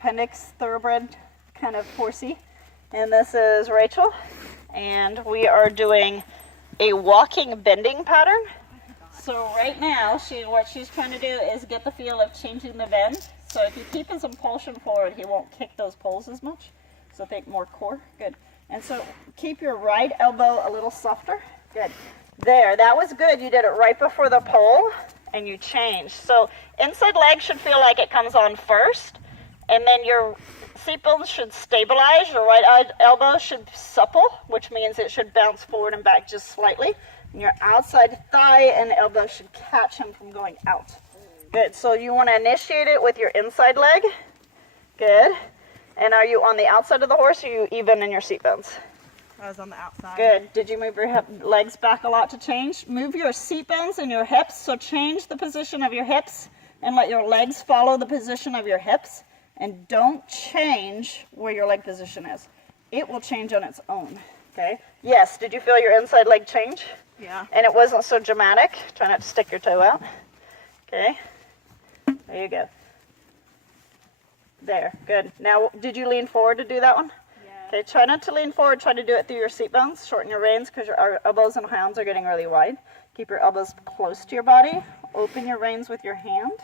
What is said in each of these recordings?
appendix thoroughbred kind of horsey. And this is Rachel. And we are doing a walking bending pattern. So right now, what she's trying to do is get the feel of changing the bend. So if you keep his impulsion forward, he won't kick those poles as much. So think more core. Good. And so keep your right elbow a little softer. Good. There, that was good. You did it right before the pole and you changed. So inside leg should feel like it comes on first, and then your seat bones should stabilize. Your right elbow should supple, which means it should bounce forward and back just slightly. And your outside thigh and elbow should catch him from going out. Good. So you want to initiate it with your inside leg. Good. And are you on the outside of the horse, or are you even in your seat bones? I was on the outside. Good. Did you move your legs back a lot to change? Move your seat bones and your hips. So change the position of your hips and let your legs follow the position of your hips. And don't change where your leg position is. It will change on its own. Okay? Yes. Did you feel your inside leg change? Yeah. And it wasn't so dramatic. Try not to stick your toe out. Okay. There you go. There. Good. Now, did you lean forward to do that one? Okay, try not to lean forward. Try to do it through your seat bones. Shorten your reins because your elbows and hands are getting really wide. Keep your elbows close to your body. Open your reins with your hand.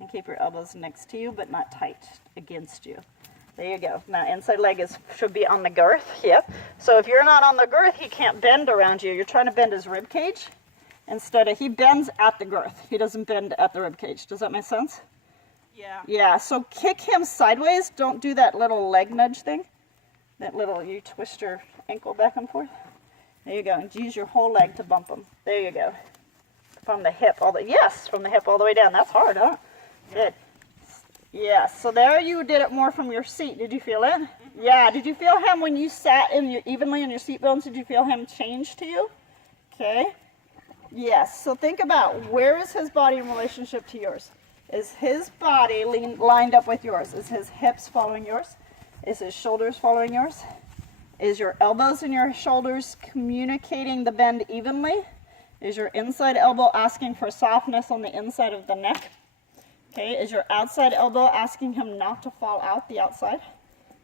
And keep your elbows next to you, but not tight against you. There you go. Now, inside leg should be on the girth. Yep. So if you're not on the girth, he can't bend around you. You're trying to bend his rib cage. He bends at the girth. He doesn't bend at the rib cage. Does that make sense? Yeah. Yeah, so kick him sideways. Don't do that little leg nudge thing. You twist your ankle back and forth. There you go. And use your whole leg to bump them. There you go. From the hip from the hip all the way down. That's hard, huh? Yeah. Good. Yes. So there you did it more from your seat. Did you feel it? Mm-hmm. Yeah. Did you feel him when you sat evenly in your seat bones? Did you feel him change to you? Okay. Yes. So think about, where is his body in relationship to yours? Is his body lined up with yours? Is his hips following yours? Is his shoulders following yours? Is your elbows and your shoulders communicating the bend evenly? Is your inside elbow asking for softness on the inside of the neck? Okay, is your outside elbow asking him not to fall out the outside?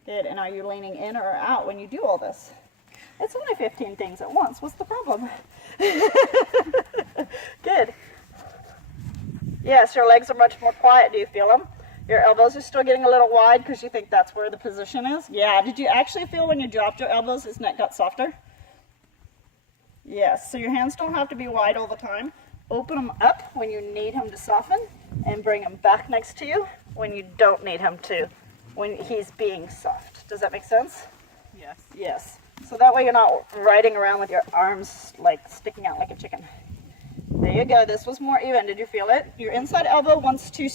Good, and are you leaning in or out when you do all this? It's only 15 things at once. What's the problem? Good. Yes, your legs are much more quiet. Do you feel them? Your elbows are still getting a little wide because you think that's where the position is? Yeah. Did you actually feel when you dropped your elbows, his neck got softer? Yes. So your hands don't have to be wide all the time. Open them up when you need him to soften, and bring him back next to you when you don't need him to, when he's being soft. Does that make sense? Yes. Yes. So that way you're not riding around with your arms like sticking out like a chicken. There you go. This was more even. Did you feel it? Your inside elbow wants to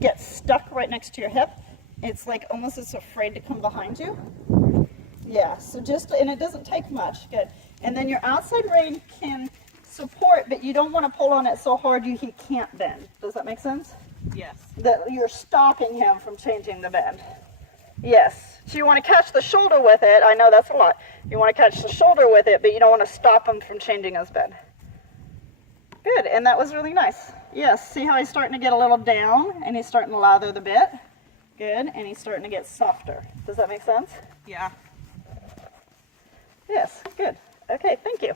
get stuck right next to your hip. It's like almost it's afraid to come behind you. Yeah, so and it doesn't take much. Good. And then your outside rein can support, but you don't want to pull on it so hard he can't bend. Does that make sense? Yes. That you're stopping him from changing the bend. Yes. So you want to catch the shoulder with it. I know that's a lot. You want to catch the shoulder with it, but you don't want to stop him from changing his bend. Good, and that was really nice. Yes, see how he's starting to get a little down, and he's starting to lather the bit? Good, and he's starting to get softer. Does that make sense? Yeah. Yes, good. Okay, thank you.